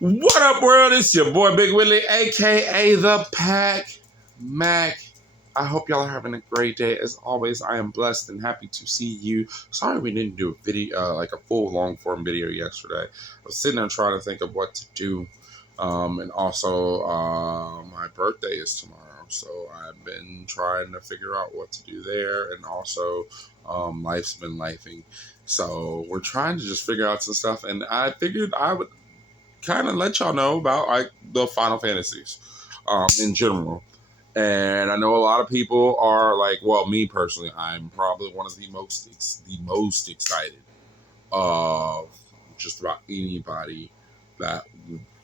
What up, world? It's your boy Big Willie, aka the Pac Mac. I hope y'all are having a great day. As always, I am blessed and happy to see you. Sorry we didn't do a video, like a full long form video yesterday. I was sitting there trying to think of what to do, and also my birthday is tomorrow, so I've been trying to figure out what to do there, and also life's been lifing. So we're trying to just figure out some stuff, and I figured I would kind of let y'all know about like the Final Fantasies in general. And I know a lot of people are like, well, me personally, I'm probably one of the most excited of just about anybody that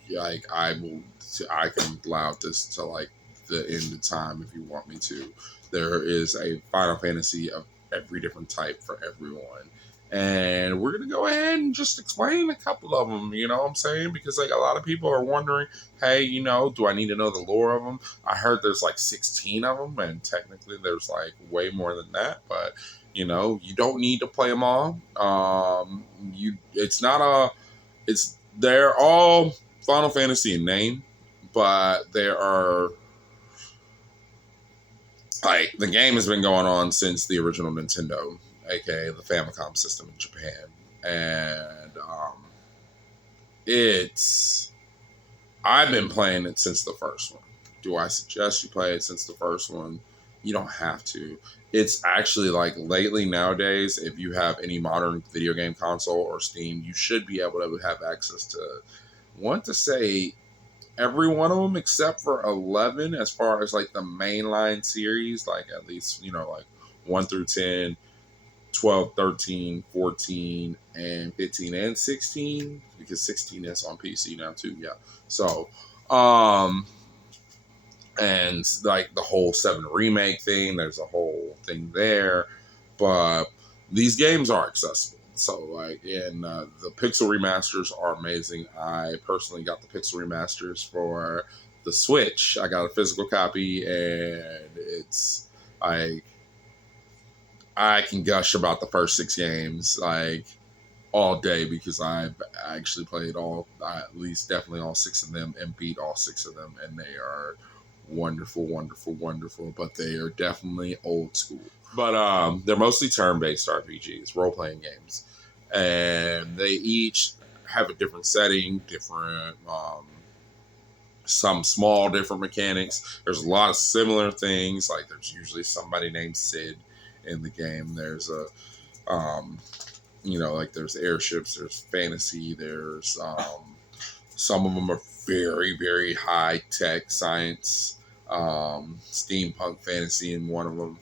like I can allow this to like the end of time if you want me to. There is a Final Fantasy of every different type for everyone. And we're gonna go ahead and just explain a couple of them, you know what I'm saying? Because like a lot of people are wondering, hey, do I need to know the lore of them? I heard there's like 16 of them, and technically there's like way more than that, but you don't need to play them all. They're all Final Fantasy in name, but there are like the game has been going on since the original Nintendo, aka the Famicom system in Japan, and it's I've been playing it since the first one. Do I suggest you play it since the first one? You don't have to. It's actually like lately nowadays, if you have any modern video game console or Steam, you should be able to have access to, I want to say, every one of them except for 11 as far as like the mainline series, like at least, like 1 through 10, 12, 13, 14, and 15 and 16, because 16 is on PC now too. Yeah. So, and like the whole 7 remake thing, there's a whole thing there, but these games are accessible. So like, and the pixel remasters are amazing. I personally got the pixel remasters for the Switch. I got a physical copy, and it's like I can gush about the first 6 games like all day because I've actually played at least definitely all 6 of them and beat all 6 of them, and they are wonderful, wonderful, wonderful. But they are definitely old school. But they're mostly turn-based RPGs, role-playing games, and they each have a different setting, different some small different mechanics. There's a lot of similar things. Like there's usually somebody named Sid in the game. There's a like there's airships, there's fantasy, there's some of them are very, very high tech science, steampunk fantasy in one of them.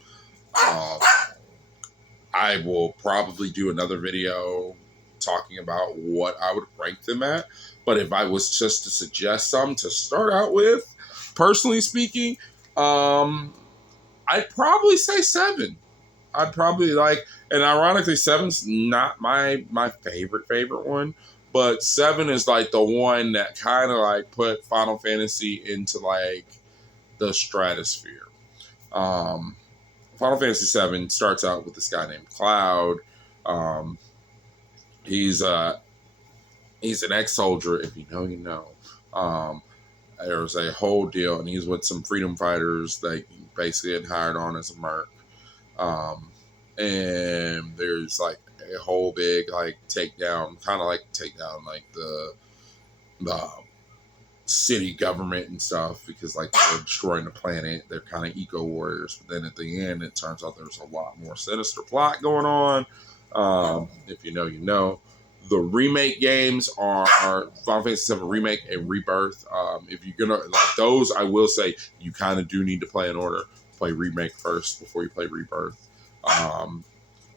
I will probably do another video talking about what I would rank them at. But if I was just to suggest some to start out with, personally speaking, I'd probably say 7. I'd probably and ironically, 7's not my favorite one, but 7 is like the one that kind of like put Final Fantasy into like the stratosphere. Final Fantasy 7 starts out with this guy named Cloud. Um, he's an ex-soldier. If you know, you know. There's a whole deal, and he's with some freedom fighters that basically had hired on as a merc. And there's like a whole big like takedown, kind of like takedown like the city government and stuff, because like they're destroying the planet. They're kind of eco warriors, but then at the end it turns out there's a lot more sinister plot going on. If you know, you know. The remake games are Final Fantasy VII Remake and Rebirth. If you're gonna like those, I will say you kind of do need to play in order. Play Remake first before you play Rebirth,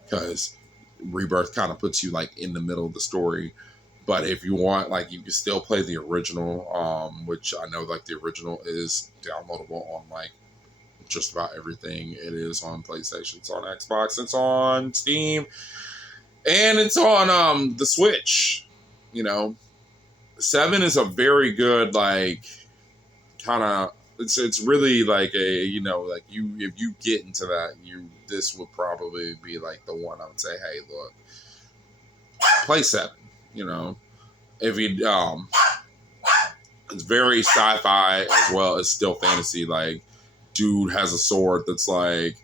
because Rebirth kind of puts you like in the middle of the story. But if you want, like, you can still play the original, which I know like the original is downloadable on like just about everything. It is on PlayStation, it's on Xbox, it's on Steam, and it's on the Switch. 7 is a very good like kind of it's really like a like you if you get into that, this would probably be like the one I would say, hey, look, play 7. If you It's very sci-fi as well as still fantasy. Like, dude has a sword that's like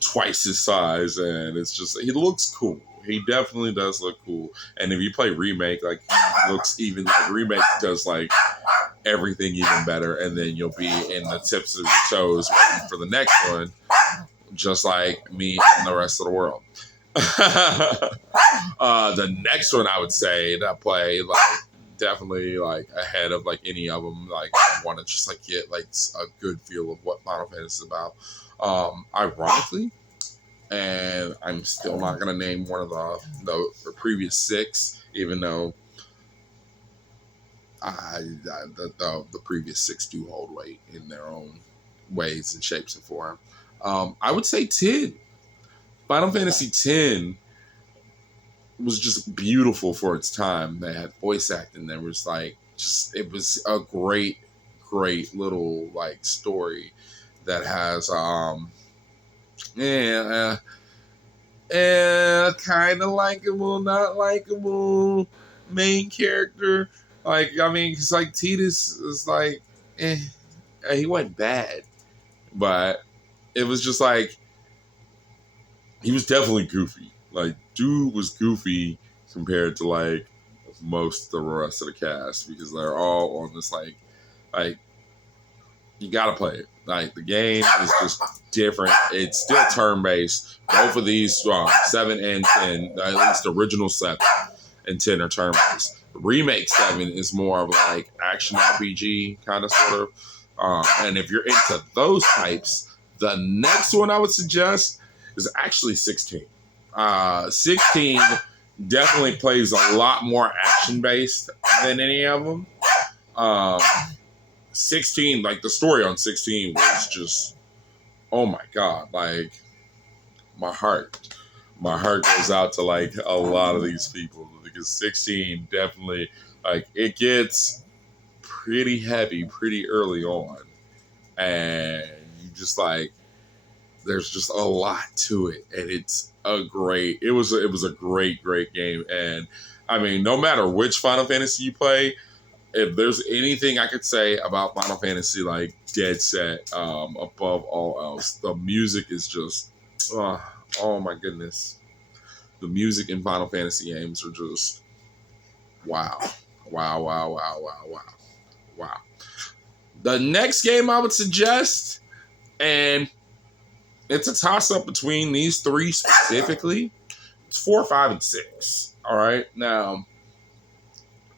twice his size, and it's just, he looks cool. He definitely does look cool. And if you play remake, like, he looks even, like, remake does like everything even better, and then you'll be in the tips of your toes waiting for the next one, just like me and the rest of the world. The next one I would say that I play, like, definitely like ahead of like any of them. Like, I want to just like get like a good feel of what Final Fantasy is about. Ironically, and I'm still not gonna name one of the previous 6, even though the previous 6 do hold weight in their own ways and shapes and form. I would say 10. Final Fantasy X was just beautiful for its time. They had voice acting. There was like, just, it was a great little like story that has kind of likable, not likable main character. Like, I mean, because like Tidus is like, he wasn't bad, but it was just like, he was definitely goofy. Like, dude was goofy compared to like most of the rest of the cast, because they're all on this like you gotta play it. Like, the game is just different. It's still turn-based. Both of these 7 and 10, at least the original 7 and 10 are turn-based. Remake 7 is more of like action RPG kind of sort of. And if you're into those types, the next one I would suggest is actually 16. 16 definitely plays a lot more action-based than any of them. 16, like, the story on 16 was just, oh my God, like, my heart goes out to like a lot of these people, because 16 definitely, like, it gets pretty heavy pretty early on, and you just like, there's just a lot to it, and it was a great game. And I mean, no matter which Final Fantasy you play, if there's anything I could say about Final Fantasy, like, dead set, above all else, the music is just, oh my goodness. The music in Final Fantasy games are just, wow. The next game I would suggest, and it's a toss-up between these 3 specifically, it's 4, 5, and 6. All right? Now,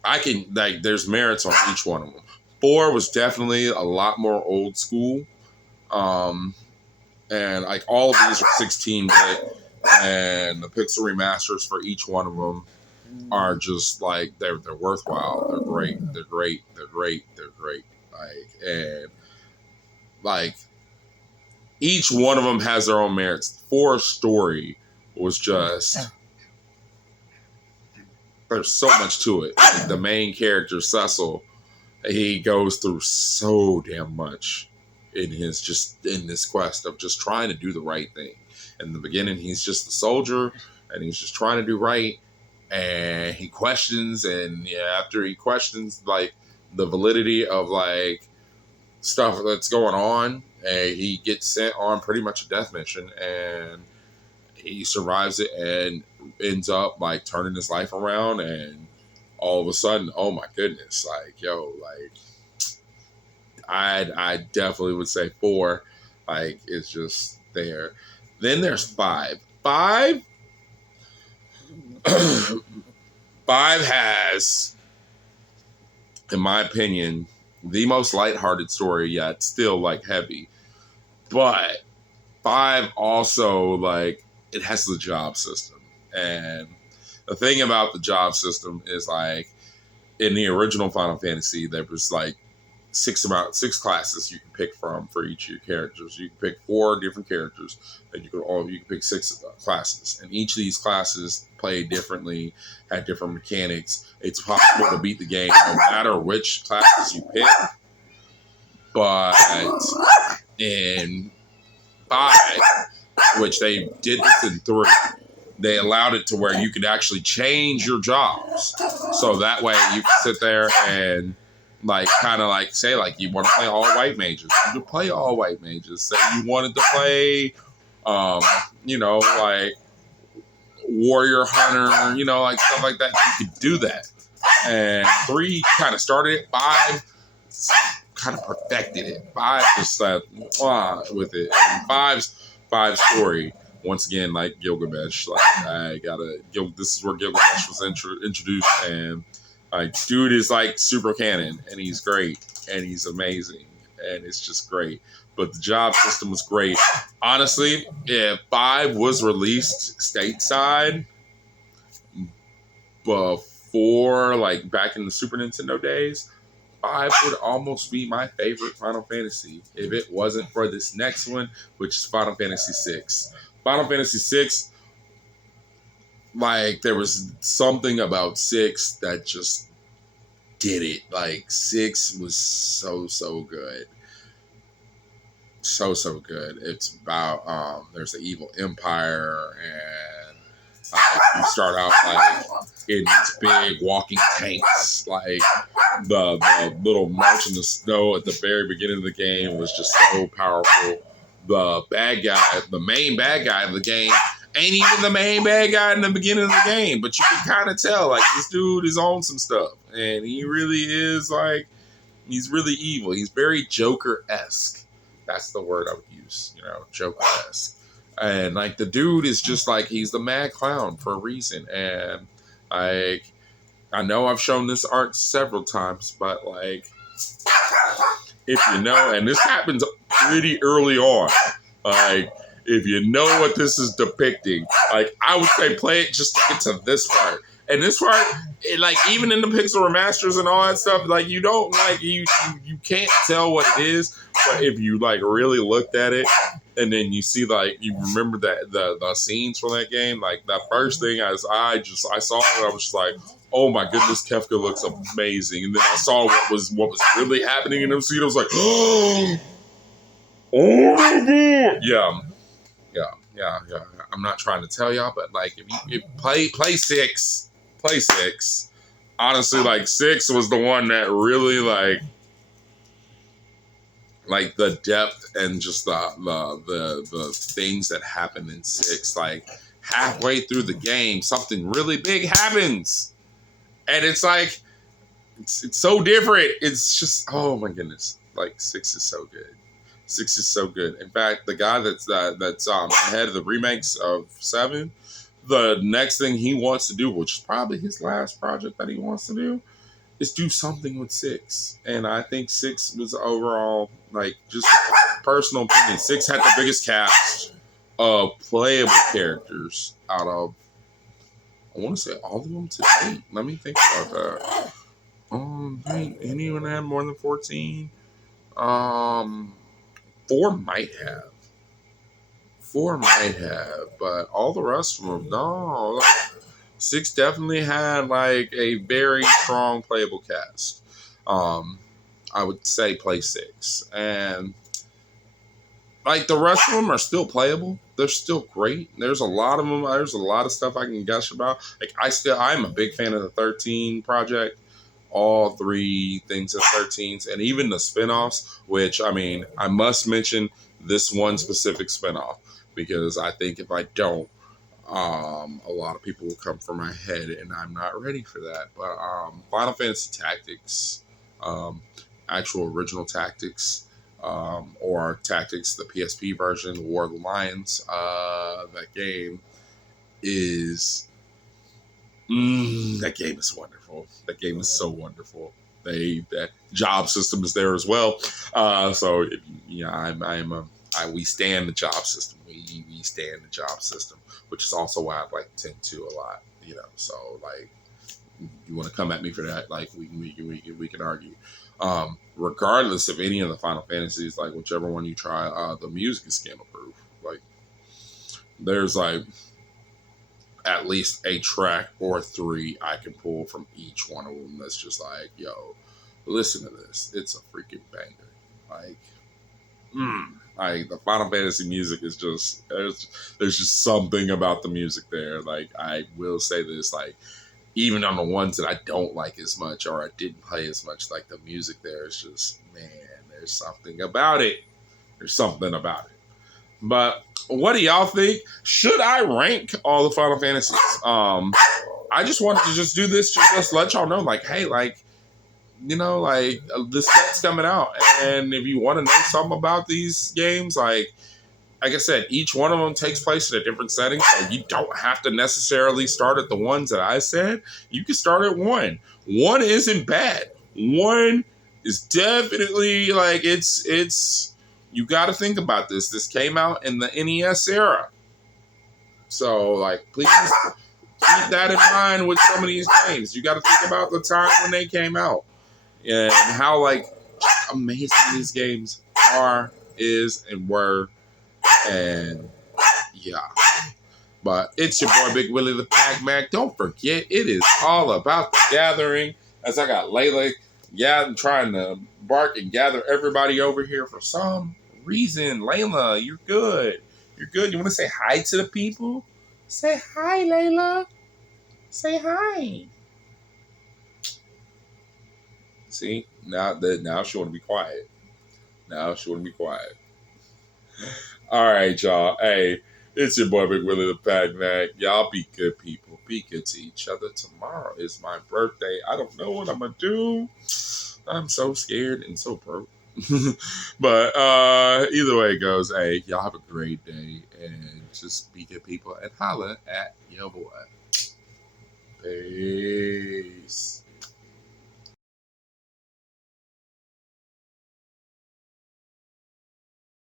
I can, like, there's merits on each one of them. 4 was definitely a lot more old school. And like, all of these are 16-bit, and the pixel remasters for each one of them are just like, they're worthwhile. They're great. Like, and like, each one of them has their own merits. 4's story was just, there's so much to it. Like, the main character, Cecil, he goes through so damn much in this quest of just trying to do the right thing. In the beginning, he's just a soldier, and he's just trying to do right, and he questions, and after he questions like the validity of like stuff that's going on, and he gets sent on pretty much a death mission, and he survives it and ends up like turning his life around, and all of a sudden, oh my goodness, like, yo, like, I definitely would say 4, like, it's just there. Then there's 5. 5 has, in my opinion, the most lighthearted story yet, still like heavy. But 5 also, like, it has the job system. And the thing about the job system is, like, in the original Final Fantasy, there was like 6 classes you can pick from for each of your characters. You can pick 4 different characters, and you can pick 6 classes. And each of these classes play differently, had different mechanics. It's possible to beat the game no matter which classes you pick. But in 5, which they did this in 3, they allowed it to where you could actually change your jobs. So that way you can sit there and like kind of like say like you want to play all white mages, you could play all white mages. Say you wanted to play, you know, like warrior hunter, you know, like stuff like that. You could do that. And 3 kind of started it. 5 kind of perfected it. 5 just with it. And 5's story. Once again, like Gilgamesh, like this is where Gilgamesh was introduced, and like dude is like super canon, and he's great, and he's amazing, and it's just great. But the job system was great. Honestly, if 5 was released stateside before, like back in the Super Nintendo days, 5 would almost be my favorite Final Fantasy if it wasn't for this next one, which is Final Fantasy 6. Final Fantasy 6, like there was something about 6 that just did it. Like 6 was so good. So good. It's about there's an evil empire, and you start out like in these big walking tanks. Like the little march in the snow at the very beginning of the game was just so powerful. The bad guy, the main bad guy of the game, ain't even the main bad guy in the beginning of the game, but you can kind of tell like this dude is on some stuff, and he really is like he's really evil. He's very Joker-esque. That's the word I would use, you know, Joker-esque. And like the dude is just like he's the mad clown for a reason. And like I know I've shown this art several times, but like if you know, and this happens pretty early on, like if you know what this is depicting, like I would say play it just to get to this part. And this part, like even in the pixel remasters and all that stuff, like you don't like you can't tell what it is. But if you like really looked at it, and then you see like you remember that the scenes from that game, like that first thing I saw it, and I was just like, oh my goodness, Kefka looks amazing. And then I saw what was really happening in them scenes. I was like, oh my god, yeah. I'm not trying to tell y'all, but like if you play 6. Play 6. Honestly, like 6 was the one that really like the depth and just the things that happen in 6. Like halfway through the game, something really big happens, and it's like it's so different. It's just oh my goodness, like 6 is so good. 6 is so good. In fact, the guy that's ahead of the remakes of 7. The next thing he wants to do, which is probably his last project that he wants to do, is do something with 6. And I think 6 was overall, like, just personal opinion. 6 had the biggest cast of playable characters out of, I want to say all of them to date. Let me think about that. Anyone had more than 14? 4 might have. 4 might have, but all the rest of them, no. Like, 6 definitely had like a very strong playable cast. I would say play 6, and like the rest of them are still playable. They're still great. There's a lot of them. There's a lot of stuff I can gush about. Like I'm a big fan of the 13 project. All 3 things of 13s, and even the spinoffs. Which I mean, I must mention this one specific spinoff, because I think if I don't, a lot of people will come for my head, and I'm not ready for that. But Final Fantasy Tactics, actual original Tactics, or Tactics, the PSP version, War of the Lions, that game is that game is wonderful. That game is so wonderful. That job system is there as well. So we stand the job system. We stand the job system, which is also why I like 10-2 a lot. You know, so like you want to come at me for that, like we can argue. Regardless of any of the Final Fantasies, like whichever one you try, the music is scandal proof. Like there's like at least a track or 3 I can pull from each one of them that's just like, yo, listen to this. It's a freaking banger. Like the Final Fantasy music is just there's just something about the music there. Like I will say this, like even on the ones that I don't like as much or I didn't play as much, like the music there is just, man, there's something about it. There's something about it. But what do y'all think? Should I rank all the Final Fantasies? I just wanted to just do this, just let y'all know, like, hey, like, you know, like, this set's coming out. And if you want to know something about these games, like I said, each one of them takes place in a different setting. So you don't have to necessarily start at the ones that I said. You can start at one. One isn't bad. One is definitely, like, it's, you got to think about this. This came out in the NES era. So, like, please keep that in mind with some of these games. You got to think about the time when they came out and how, like, amazing these games are, is, and were. And yeah. But it's your boy Big Willie the Pac Mac. Don't forget, it is all about the gathering. As I got Layla, yeah, I'm trying to bark and gather everybody over here for some reason. Layla, you're good. You're good. You want to say hi to the people? Say hi, Layla. Say hi. See, now she want to be quiet. Now she want to be quiet. All right, y'all. Hey, it's your boy Big Willie the Pac Mac. Y'all be good people. Be good to each other. Tomorrow is my birthday. I don't know what I'm gonna do. I'm so scared and so broke. But either way it goes, hey, y'all have a great day and just be good people and holla at your boy. Peace.